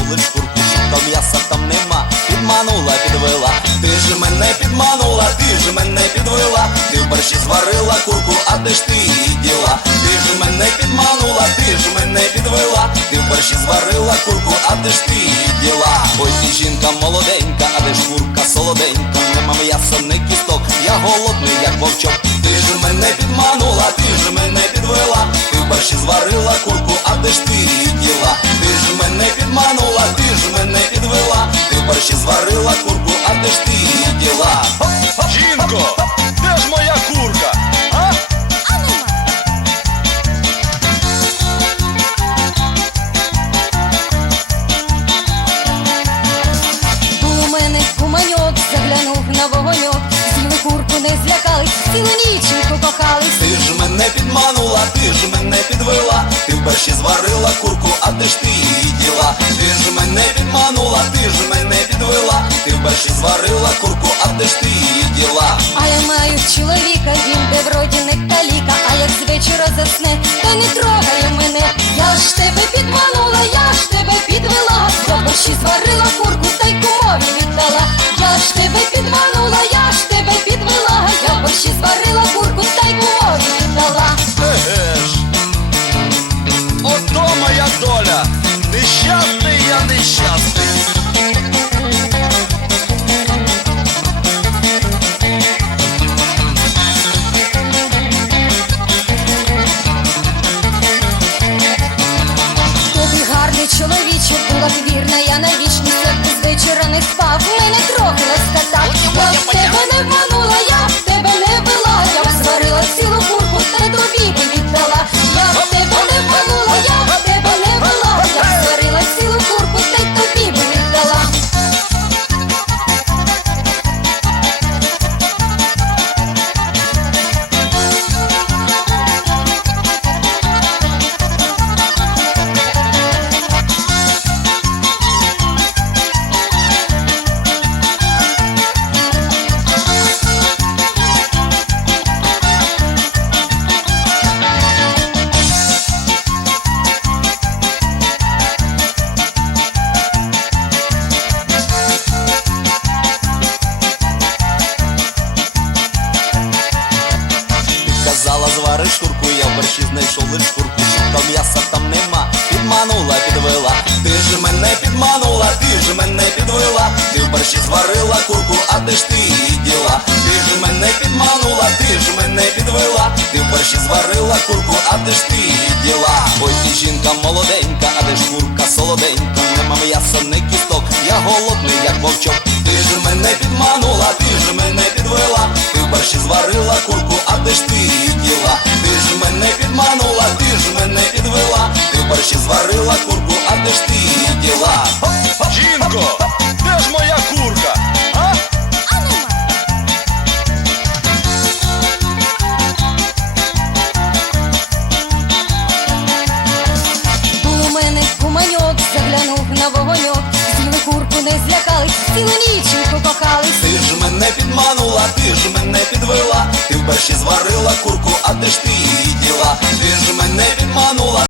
лиш курку, шукав м'яса там нема, підманула, підвела, ти ж мене підманула, ти ж мене підвела, ти в борщі зварила курку, а де ж ти її діла? Ти ж мене підманула, ти ж мене підвела, ти в борщі зварила курку, а де ж ти її діла? Ой, ти жінка молоденька, а де ж курка солоденька, нема м'яса, не кісток, я голодний, як вовчок. Ти ж мене підманула, ти ж мене підвела, ти в борщі зварила курку, а де ж ти її діла? Ти ж мене підманула, борщі зварила курку, а де ж ти її діла? Жінко, де ж моя курка? А? У мене гуманьок заглянув на вогоньок, сіли курку не злякались, цілу ніченьку кохались. Ти ж мене підманула, ти ж мене підвела, ти в борщі зварила курку, а де ж ти її діла? Ти ж мене борщі зварила курку, а де ж ти її діла? А я маю чоловіка, він де вроді не каліка, а як з вечора засне, то не трогає мене. Я ж тебе підманула, я ж тебе підвела, я в борщі зварила курку, та й кумові віддала. Я ж тебе підманула, я ж тебе підвела, я борщі зварила курку, та й кумові віддала. Еге ж. Ото моя доля. Нещасний я нещасний. Гарний чоловіче, була б вірна, я на вічність, як ти з вечора не спав, мене трохи розкатав. Я в тебе не вманула, я казала, шкурку, я в борщі знайшов лиш курку, шукав м'яса там нема, підманула, підвела, ти ж мене підманула, ти ж мене підвела, ти в борщі зварила курку, а де ж ти її діла? Ти ж мене підманула, ти ж мене підвела, ти в борщі зварила курку, а де ж ти її діла? Ой, ти жінка молоденька, а де ж курка солоденька, нема м'яса, не кісток, я голодний, як вовчок. Ти ж мене підманула, ти ж мене борщі курку, а де ж ти її діла? Жінко, де ж моя курка? А? У мене гуманьок заглянув на вогоньок, сіли курку не злякались, цілу ніченьку кохались. Ти ж мене підманула, ти ж мене підвела, ти в борщі зварила курку, а де ж ти її діла? Ти ж мене підманула.